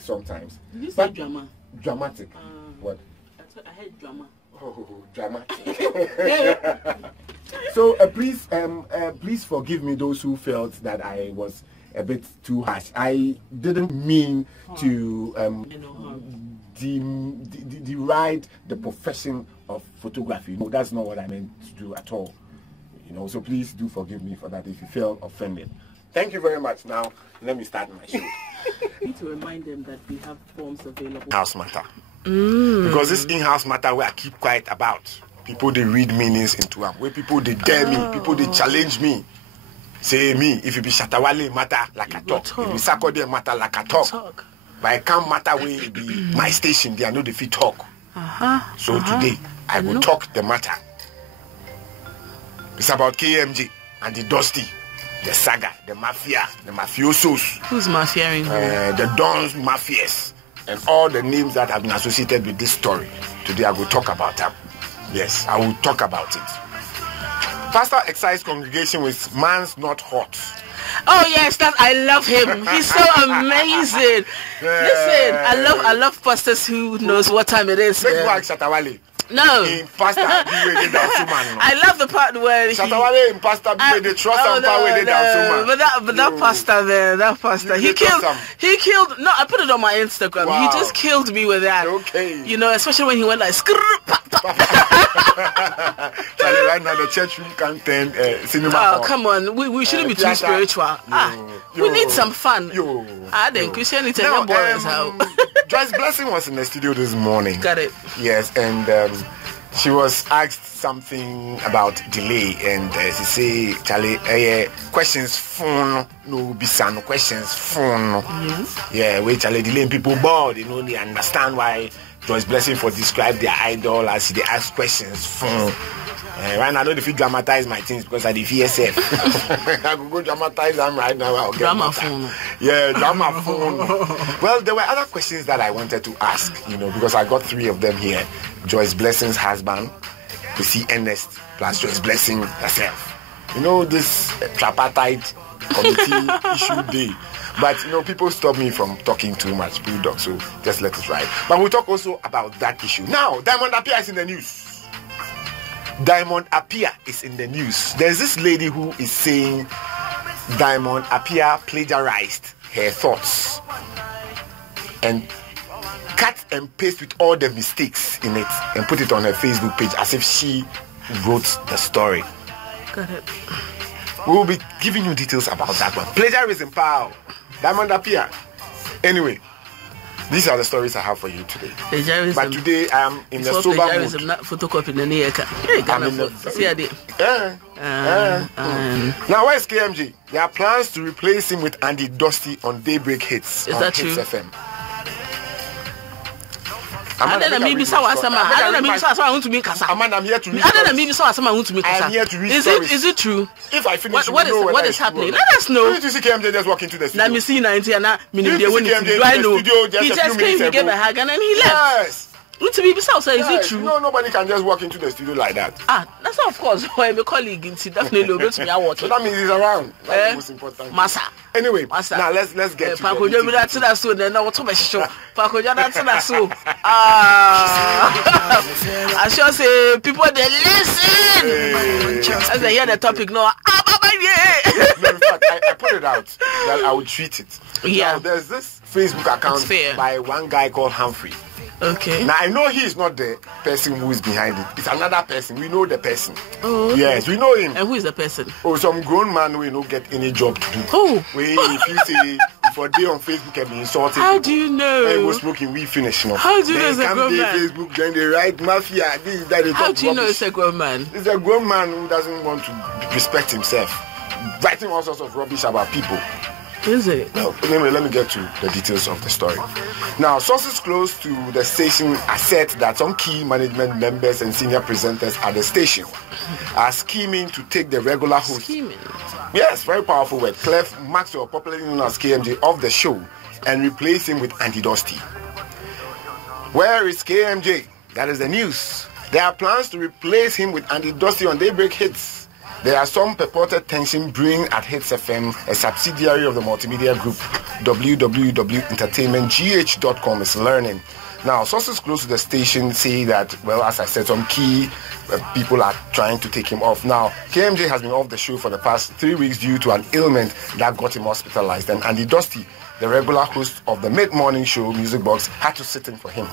sometimes. You say drama. Dramatic. What? I heard drama. Oh, dramatic. So please forgive me those who felt that I was a bit too harsh. I didn't mean to deride the profession of photography. No, that's not what I meant to do at all. So please do forgive me for that if you feel offended. Thank you very much. Now let me start my show. I need to remind them that we have forms available. House matter. Because this in-house matter where I keep quiet about. People they read meanings into them. Where people they dare me, people they challenge me. Say me, if you be Shatawale matter like I talk. If you Sakode matter like I talk. But I can't matter where it be my station, they are not the fit talk. So today I will talk the matter. It's about KMJ and the Dusty, the saga, the mafia, the mafiosos. Who's mafiaing? The Dons, mafias, and all the names that have been associated with this story. Today I will talk about them. Yes, I will talk about it. Pastor excised congregation with man's not hot. Oh yes, I love him. He's so amazing. Listen, I love pastors who knows what time it is. No. In Pastor, I love the part where Shatawale in Pastor the trust and power but that pastor there, that pastor, he killed. No, I put it on my Instagram. Wow. He just killed me with that. Okay. Especially when he went like right now the church room can't turn cinema. Oh, come on. We shouldn't be too spiritual. We need some fun. Then Christianity is boring as hell. Joyce Blessing was in the studio this morning. Got it. Yes, and she was asked something about delay, and she say, Charlie, questions phone, no bisan questions phone. Yes. Yeah, wait, Charlie, delaying people bored, they understand why Joyce Blessing for describe their idol as they ask questions phone. Right now, I don't know if you dramatize my things because I did VSF. I could go dramatize them right now. I'll get drama phone. Yeah, drama phone. Well, there were other questions that I wanted to ask, because I got 3 of them here. Joyce Blessing's husband, to see Ernest, plus Joyce Blessing herself. This tripartite committee issue day. But, people stop me from talking too much, Bulldog, so just let it ride. But we'll talk also about that issue. Now, Diamond Appiah is in the news. Diamond Appiah is in the news. There's this lady who is saying Diamond Appiah plagiarized her thoughts and cut and paste with all the mistakes in it and put it on her Facebook page as if she wrote the story. Got it. We will be giving you details about that one. Plagiarism, pal. Diamond Appiah. Anyway, these are the stories I have for you today. Plagiarism. But today I am in the sober plagiarism, mood. Not photocopy. Now, where's KMG? There are plans to replace him with Andy Dusty on Daybreak Hits. Is on that Hits true? FM. I'm here to read stories. Is it true? If I finish, what is happening? Let us know. Did you see KMJ just walk into the studio? Let me see 90 and now do I know? He just came to give a hug and then he left. Yes. Is it true? No, nobody can just walk into the studio like that. That's of course why my colleague definitely will to me. I watch. So that means he's around. That's the most important. Massa. Anyway, Massa. Now let's get to I shall say people they listen. As they hear the topic now. No, in fact, I put it out that I would treat it. Yeah. Now, there's this Facebook account by one guy called Humphrey. Okay. Now I know he is not the person who is behind it. It's another person. We know the person. Oh. Okay. Yes, we know him. And who is the person? Oh, some grown man who don't get any job to do. Who? If you say for a day on Facebook and be insulted. How do you know? When he was smoking, we finish. How do you know it's a grown man? Facebook, then they write mafia. This is that. How do you know it's a grown man? It's a grown man who doesn't want to respect himself, writing all sorts of rubbish about people. Is it? No, anyway, let me get to the details of the story. Now, sources close to the station assert that some key management members and senior presenters at the station are scheming to take the regular host. Scheming? Yes, very powerful word. Clef Maxwell, popularly known as KMJ, of the show and replace him with Andy Dusty. Where is KMJ? That is the news. There are plans to replace him with Andy Dusty on Daybreak Hits. There are some purported tension brewing at Hits FM, a subsidiary of the multimedia group www.entertainmentgh.com is learning. Now, sources close to the station say that, well, as I said, some key people are trying to take him off. Now, KMJ has been off the show for the past 3 weeks due to an ailment that got him hospitalized. And Andy Dusty, the regular host of the mid-morning show Music Box, had to sit in for him.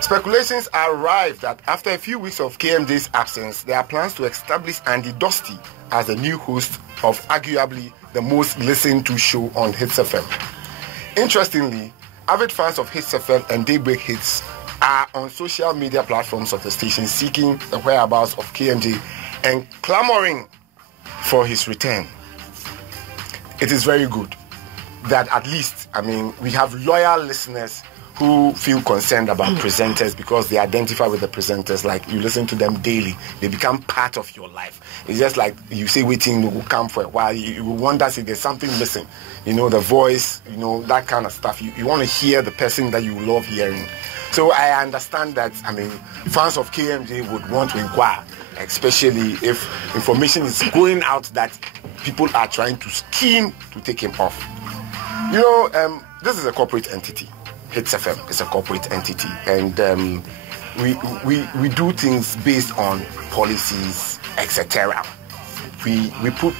Speculations arrived that after a few weeks of KMJ's absence, there are plans to establish Andy Dusty as the new host of arguably the most listened to show on Hits FM. Interestingly, avid fans of Hits FM and Daybreak Hits are on social media platforms of the station seeking the whereabouts of KMJ and clamoring for his return. It is very good that at least, we have loyal listeners who feel concerned about presenters because they identify with the presenters. Like, you listen to them daily, they become part of your life. It's just like you say Weytin will come for a while, you wonder if there's something missing, the voice, that kind of stuff. You want to hear the person that you love hearing. So I understand that, fans of KMJ would want to inquire, especially if information is going out that people are trying to scheme to take him off. This is a corporate entity. Hits FM is a corporate entity, and we do things based on policies, etc. We put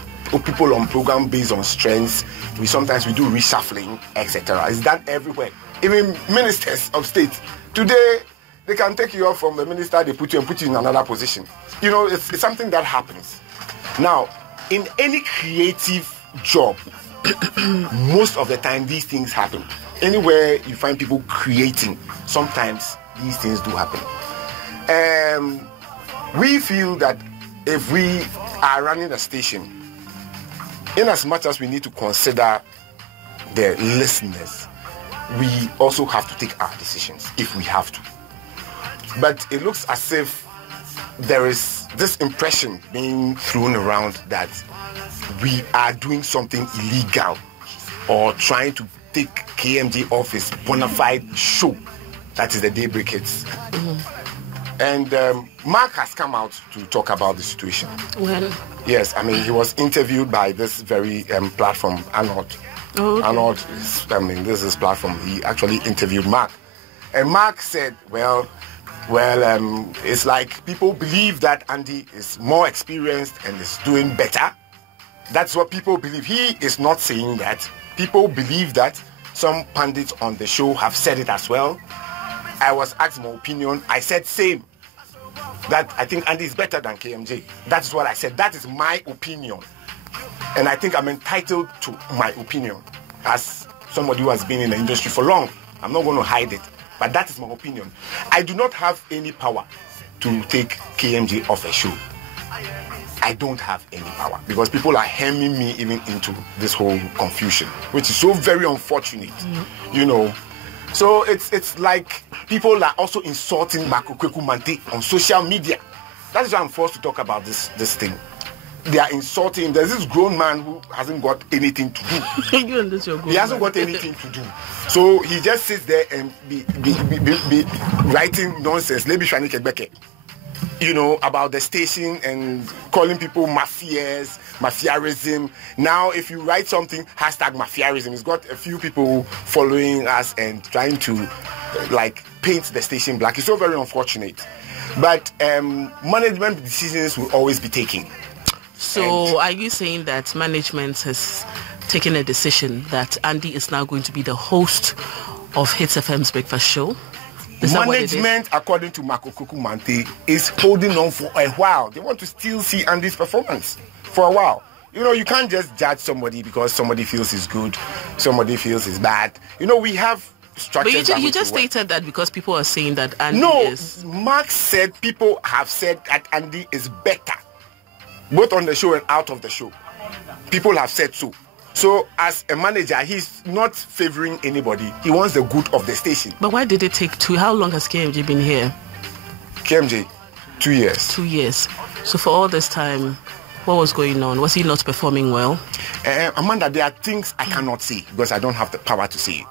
people on program based on strengths. Sometimes we do reshuffling, etc. It's done everywhere. Even ministers of state today, they can take you off from the minister, they put you in another position. It's something that happens. Now, in any creative job, most of the time these things happen. Anywhere you find people creating, sometimes these things do happen. We feel that if we are running a station, in as much as we need to consider the listeners, we also have to take our decisions if we have to. But it looks as if there is this impression being thrown around that we are doing something illegal or trying to take KMJ off his bona fide show, that is the Daybreak Hits. And Mark has come out to talk about the situation. Well, yes, he was interviewed by this very platform, Arnold. Oh, okay. Arnold is, this is platform. He actually interviewed Mark, and Mark said, well, it's like people believe that Andy is more experienced and is doing better. That's what people believe. He is not saying that. People believe that. Some pundits on the show have said it as well. I was asked my opinion. I said same. That I think Andy is better than KMJ. That's what I said. That is my opinion. And I think I'm entitled to my opinion as somebody who has been in the industry for long. I'm not going to hide it. But that is my opinion. I do not have any power to take KMJ off a show. I don't have any power because people are hemming me even into this whole confusion, which is so very unfortunate, So it's like people are also insulting Makokweku Mante on social media. That is why I'm forced to talk about this thing. They are insulting. There's this grown man who hasn't got anything to do. He hasn't got anything to do. So he just sits there and be writing nonsense. About the station and calling people mafias, mafiarism. Now, if you write something, #mafiarism, it's got a few people following us and trying to paint the station black. It's so very unfortunate. But management decisions will always be taken. So are you saying that management has taken a decision that Andy is now going to be the host of Hits FM's breakfast show? Management, according to Makokweku Mante, is holding on for a while. They want to still see Andy's performance for a while. You can't just judge somebody because somebody feels he's good, somebody feels he's bad. We have structures. But you just stated that because people are saying that Andy is... No, Mark said people have said that Andy is better, both on the show and out of the show. People have said so. So as a manager, he's not favoring anybody. He wants the good of the station. But why did it take how long has KMJ been here? KMJ, 2 years. 2 years. So for all this time, what was going on? Was he not performing well? Amanda, there are things I cannot say because I don't have the power to say it.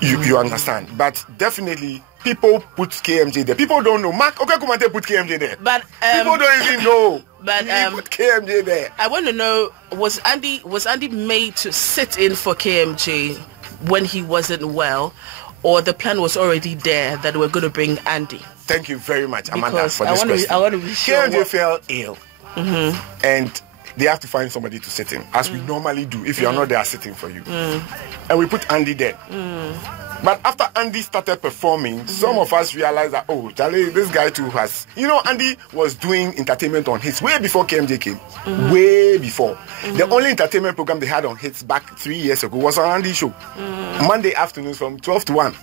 You understand? But definitely, people put KMJ there. People don't know. Mark Kumante put KMJ there. But people don't even know. But he put KMJ there. I want to know, was Andy made to sit in for KMJ when he wasn't well, or the plan was already there that we're going to bring Andy? Thank you very much, Amanda, for this question. I want to be sure. KMJ fell ill, and they have to find somebody to sit in, as we normally do. If you are not there sitting for you, and we put Andy there. But after Andy started performing, some of us realized that, oh, Charlie, this guy too has... Andy was doing entertainment on hits way before KMJ came. Way before. The only entertainment program they had on hits back 3 years ago was on Andy's show. Monday afternoons from 12 to 1.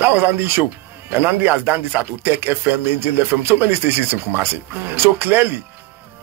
That was Andy's show. And Andy has done this at Utek FM, Angel FM, so many stations in Kumasi. So clearly,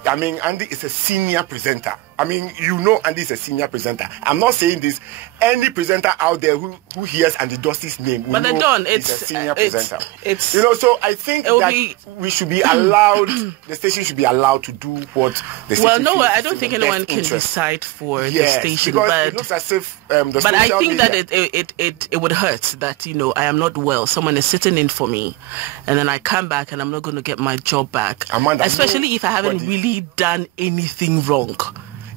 Andy is a senior presenter. Andy is a senior presenter. I'm not saying this. Any presenter out there who hears Andy Dossie's name will know he's a senior presenter. So I think that we should be allowed, the station should be allowed to do what the station I don't think anyone can decide for the station. Because it looks as if the But I think that it would hurt that, I am not well. Someone is sitting in for me, and then I come back and I'm not going to get my job back. Amanda, especially if I haven't really done anything wrong.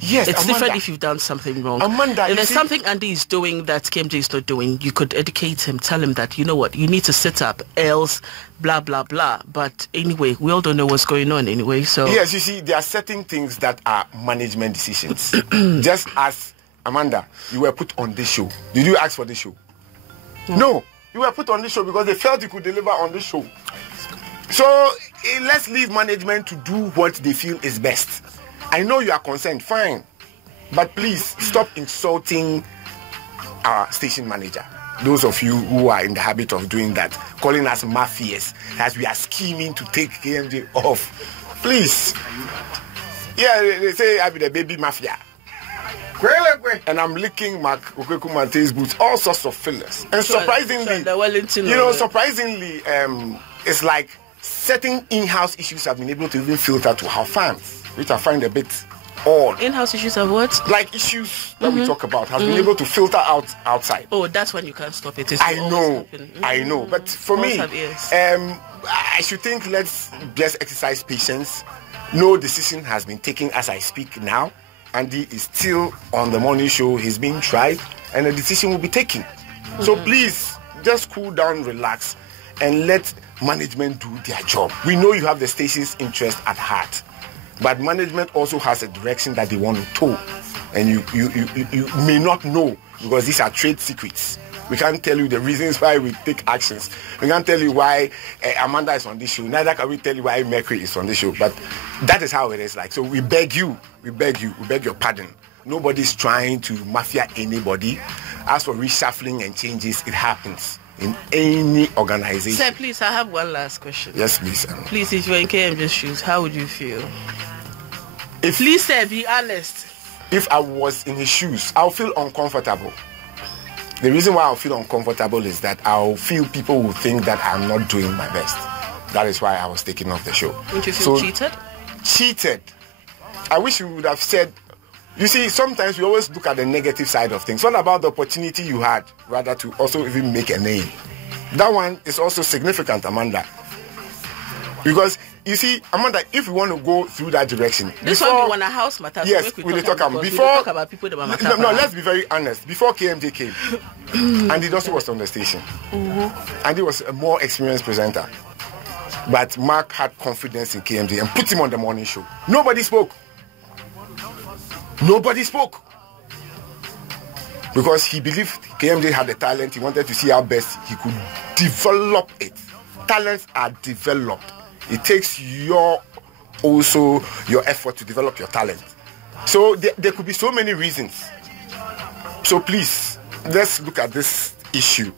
Yes, it's Amanda, different if you've done something wrong. Amanda, if there's something Andy is doing that KMJ is not doing, you could educate him, tell him that, you know what, you need to sit up, else blah, blah, blah. But anyway, we all don't know what's going on anyway. So yes, you see, there are certain things that are management decisions. Just as, Amanda, you were put on this show. Did you ask for this show? No, you were put on this show because they felt you could deliver on this show. So let's leave management to do what they feel is best. I know you are concerned, fine. But please stop insulting our station manager. Those of you who are in the habit of doing that, calling us mafias as we are scheming to take KMJ off. Please. Yeah, they say I be the baby mafia. And I'm licking Mark Okumante's boots, all sorts of fillers. And surprisingly, surprisingly, it's like certain in-house issues have been able to even filter to our fans, which I find a bit odd. In-house issues of what? Like issues that we talk about has been able to filter outside. Oh, that's when you can't stop it. I know. But for me, I should think let's just exercise patience. No decision has been taken as I speak now. Andy is still on the morning show. He's being tried, and a decision will be taken. So please, just cool down, relax, and let management do their job. We know you have the station's interest at heart, but management also has a direction that they want to tow, and you may not know because these are trade secrets. We can't tell you the reasons why we take actions. We can't tell you why Amanda is on this show. Neither can we tell you why Mercury is on this show. But that is how it is like. So we beg your pardon. Nobody's trying to mafia anybody. As for reshuffling and changes, it happens in any organization. Sir, please, I have one last question. Yes, please. Please, if you're in KMJ's shoes, how would you feel? Please, sir, be honest. If I was in his shoes, I'll feel uncomfortable. The reason why I'll feel uncomfortable is that I'll feel people will think that I'm not doing my best. That is why I was taken off the show. Would you feel cheated? Cheated. I wish you would have said, you see, sometimes we always look at the negative side of things. What about the opportunity you had, rather, to also even make a name? That one is also significant, Amanda. Because, you see, Amanda, if we want to go through that direction... This one we want a house matter. Yes, we talk about people that matter. No, let's be very honest. Before KMJ came, Andy Dossie was on the station. Andy was a more experienced presenter. But Mark had confidence in KMJ and put him on the morning show. Nobody spoke. Because he believed KMJ had the talent. He wanted to see how best he could develop it. Talents are developed. It takes your effort to develop your talent. So there could be so many reasons. So please, let's look at this issue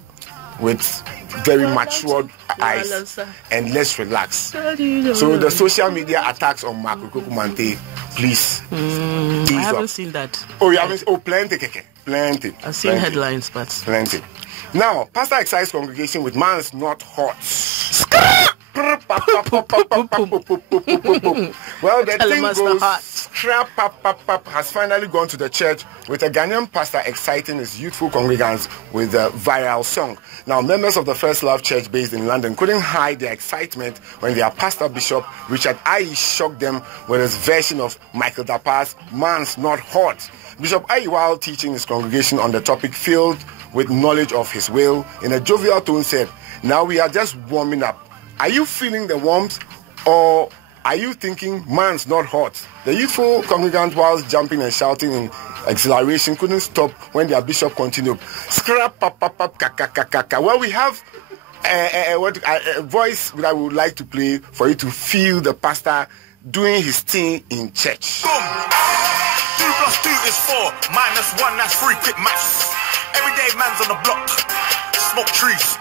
with very matured eyes and let's relax. So the social media attacks on Mark Okumanté, please. I haven't seen that. Oh, you haven't? Oh, plenty. I've seen headlines, but plenty. Now, Pastor Excites congregation with man's not hot. Well, the thing goes Scrap Pap has finally gone to the church with a Ghanaian pastor exciting his youthful congregants with a viral song. Now, members of the First Love Church based in London couldn't hide their excitement when their pastor Bishop Richard Ayi shocked them with his version of Michael Dapa's Man's Not Hot. Bishop Ayi, while teaching his congregation on the topic filled with knowledge of his will, in a jovial tone said, "Now we are just warming up. Are you feeling the warmth, or are you thinking man's not hot?" The youthful congregants, whilst jumping and shouting in exhilaration, couldn't stop when their bishop continued. Scrap pap pap pap kaka. Well, we have a voice that I would like to play for you to feel the pastor doing his thing in church. 2 + 2 is 4, -1, that's 3, quick maths. Everyday man's on the block, smoke trees.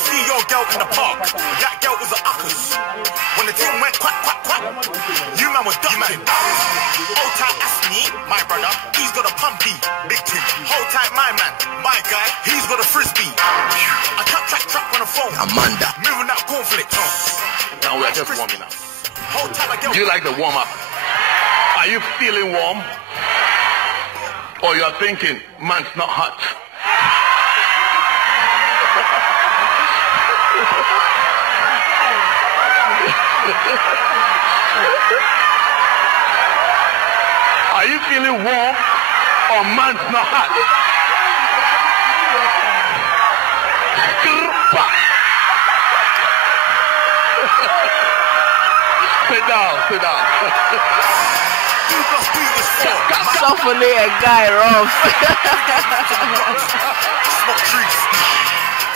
See your girl in the park, that girl was a uckers. When the team went quack, quack, quack, you man was ducking. Hold tight, that's me, my brother, he's got a pumpy, big team. Hold tight, my man, my guy, he's got a frisbee. I can't track on the phone, Amanda, moving that cornflakes. Now we're just warming up. Hold tight, my girl. Do you like the warm up? Are you feeling warm? Or you're thinking, man's not hot? Are you feeling warm or man's not hot? Sit down. 2 + 2 is 4. Softly a guy rough. Smoke trees.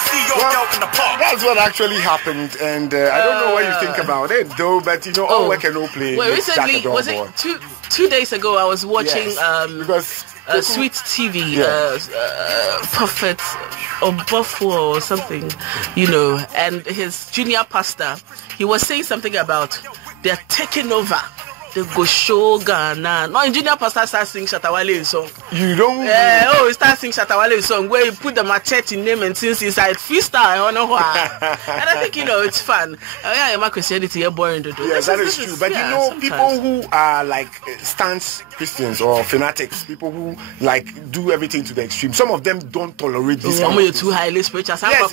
See your girl in the park. That's what actually happened, and I don't know what you think about it, though. But you know, all work and no play. Well, recently, was it two days ago? I was watching because Sweet TV, Prophet Obafo or something, you know, and his junior pastor. He was saying something about they're taking over. They go show Ghana. No, junior pastor starts singing Shatawale song. You don't. He starts singing Shatawale song where he put the machete name and sings inside freestyle. I don't know why. And I think it's fun. Yeah, my Christianity is boring to do. Yes, that is true. But sometimes. People who are like stance Christians or fanatics, people who like do everything to the extreme. Some of them don't tolerate this. Some are too highly spiritual. Yes,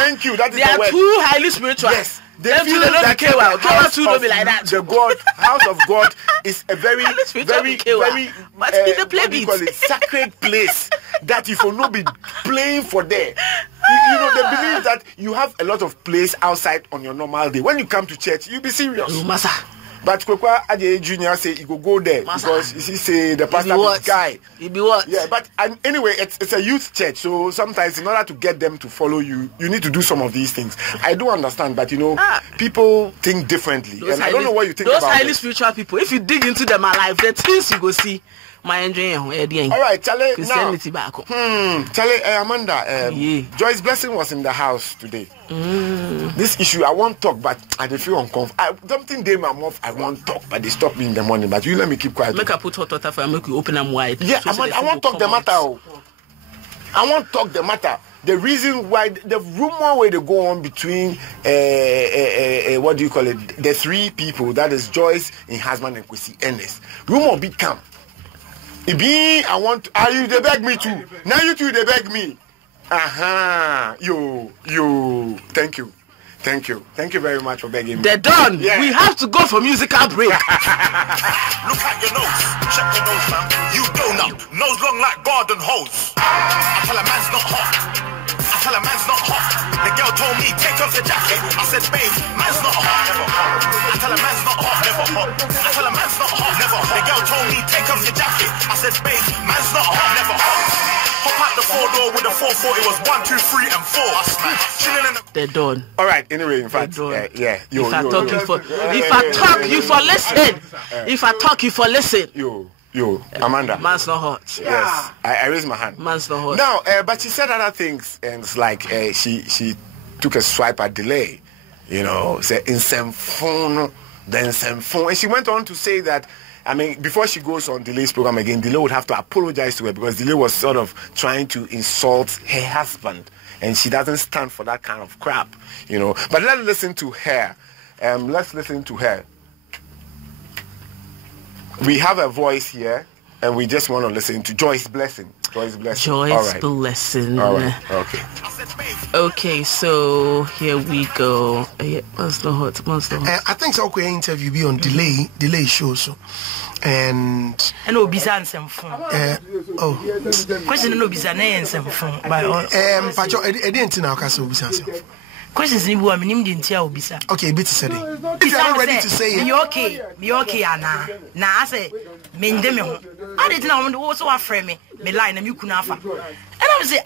thank you. That is they are too highly spiritual. Yes. They feel that the house of God is a very sacred place that if you not be playing for there. They believe that you have a lot of place outside on your normal day. When you come to church, you be serious. But Kwekwa Ajayi Jr. say he go there because he say the pastor is guy. He be what? Yeah, but anyway, it's a youth church, so sometimes in order to get them to follow you, you need to do some of these things. I do understand, but people think differently, and I don't know what you think about those highly spiritual people. If you dig into them alive, the things you go see. My enjoying. All right, Charlie. Christianity back. Charlie, Amanda. Joyce Blessing was in the house today. This issue, I won't talk, but I feel uncomfortable. Something they my mouth, I won't talk, but they stop me in the morning. But you let me keep quiet. Make I put hot water for make you open them wide. Yeah, so I won't talk the matter. I won't talk the matter. The reason why the rumor where they go on between what do you call it? The three people, that is Joyce, in husband and Kwesi Ernest. Rumor become. Are you they beg me too? Now you two they beg me. Thank you. Thank you very much for begging me. They're done. Yeah. We have to go for musical break. Look at your nose. Check your nose, man. You donut. Nose long like garden hose. I tell a man's not hot. The girl told me, take off your jacket. I said, babe, man's not hot. Never hot. I tell a man's not hot. Never hot. I tell a man's not hot. Never hot. The girl told me, take off your jacket. I said, babe, man's not hot. Never hot. Hop out the 4-door with a 4-4. It was 1, 2, 3, and 4. I smashed. Chilling in the. They're done. All right. Anyway, in fact, If I talk, you for listen. If I talk, you for listen. Yo, Amanda. Man's not hot. Yes, I raised my hand. Man's not hot. Now, but she said other things, and it's like she took a swipe at delay. Said in some phone, then some phone, and she went on to say that. I mean, before she goes on Delay's program again, Delay would have to apologize to her because Delay was sort of trying to insult her husband, and she doesn't stand for that kind of crap, But let's listen to her. we have a voice here, and we just want to listen to Joyce Blessing. Joyce Blessing. Joyce Blessing. All right. Okay. Okay, so here we go. I think so. Okay, interview be on delay show so. And obisa ansem phone. Question no obisa na ansem phone. Pacho e dey ntina ka so obisa ansem. Questions ni bu am nim di ntia obisa. Okay, bit said it. If you are not ready to say it. Me okay ana. Na I say me ndem me ho. I did na wo so afre me lie na me kunu afa. And I say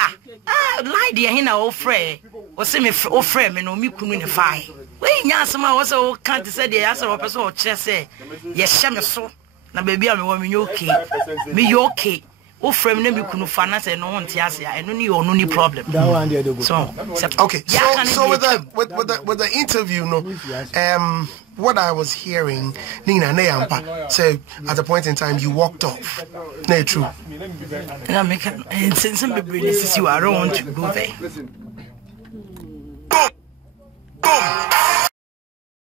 lie dey hin na wo frɛ. Wo say me wo frɛ me no me kunu ne fai. We nya asema wo so can't say dey asa wo person wo kire say ye hye me so. Na baby am wo me okay. Me okay. O frame na me kunu fa na say no won't ase a eno ni onu ni problem. So okay. So with the interview no what I was hearing Nina Neyampa so at a point in time you walked off. No true. Na make since me bring this you I don't want to go there. Boom.